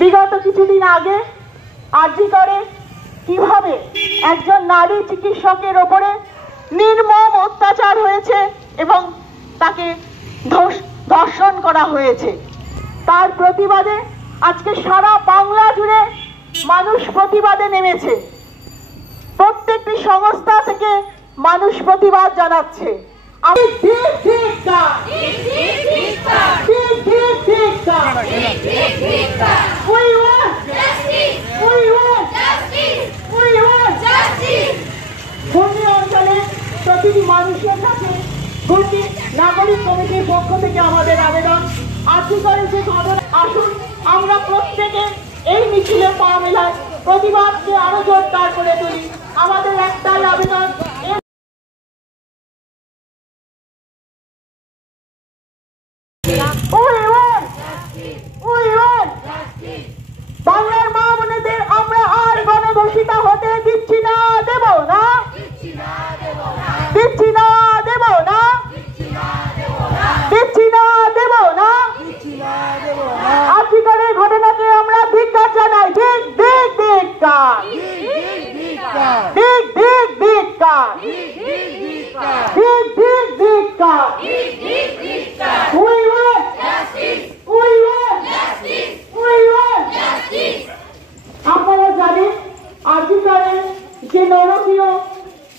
বিগত কিছুদিন আগে আরজি করে কিভাবে একজন নারী চিকিৎসকের ওপরে নির্মম অত্যাচার হয়েছে এবং তাকে ধর্ষণ করা হয়েছে, তার প্রতিবাদে আজকে সারা বাংলা জুড়ে মানুষ প্রতিবাদে নেমেছে। প্রত্যেকটি সংস্থা থেকে মানুষ প্রতিবাদ জানাচ্ছে। প্রতিটি মানুষের কাছে নাগরিক কমিটির পক্ষ থেকে আমাদের আবেদন, আর্জি করে যে ঘটনা, আসুন আমরা প্রত্যেকে এই মিছিলে পা মেলাই, প্রতিবাদকে আরো জোরদার করে তুলি। আমাদের একটাই আবেদন, বাংলার মা বোনেদের আমরা আর গণধর্ষিতা হতে দিচ্ছি না, দেব না, দিচ্ছি না, দেব না, দিচ্ছি না, দেব না। আজকে করে ঘটনাকে আমরা ধিক্কার জানাই। ঠিক ঠিক ধিক্কার, ঠিক ঠিক ধিক্কার, ঠিক ঠিক ধিক্কার। আপনারা জানেন আরজি করে যে নরকীয়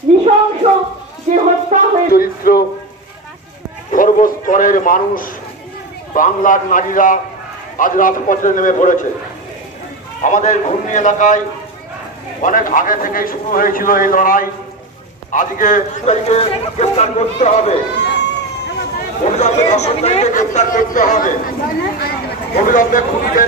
নৃশংস যে হত্যা হয়ে চরিত্র সর্বস্তরের মানুষ, বাংলার নারীরা আজ রাজপথে নেমে পড়েছে। আমাদের ঘূর্ণি এলাকায় অনেক আগে থেকেই শুরু হয়েছিল এই লড়াই। আজকে তারিখে গ্রেপ্তার করতে হবে, অবিলম্বে ধর্ষণকারীকে গ্রেপ্তার করতে হবে, অবিলম্বে খুনিকে